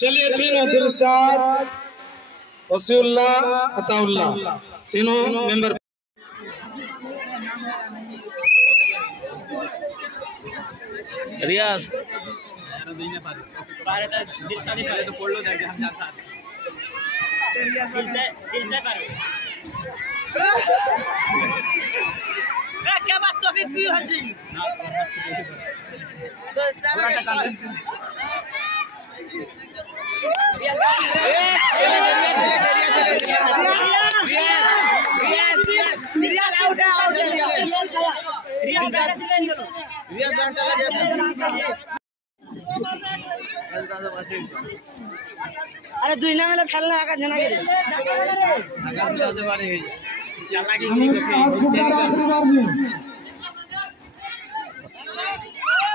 चलिए तीनों दिलशाद, वसीउल्लाह, अताउल्लाह तीनों मेंबर। रियाज दिलशादी पहले तो पढ़ लो जाके हम जानता दिल से पर क्या बात तो फिर क्यों हंसी तो सारा अरे दुनिया में खेलना आका जना के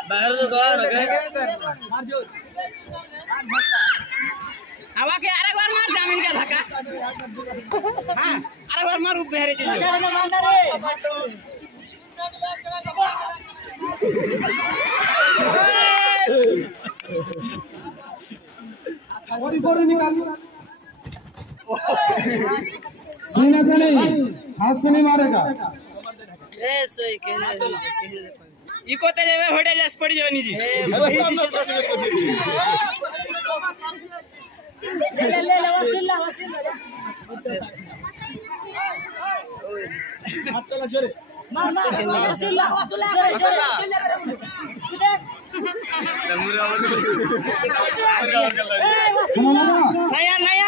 बाहर तो हवा के अरे बार मार जमीन का धक्का हां अरे बार मार ऊपर है चीज और इधर निकाल सीने से नहीं, हाथ से नहीं मारेगा। ए सोई के इको ते जेवे होटे जस पड़ी जवनी जी ले वसीला हाथ चला जोरे मार वसीला सुनो ना नया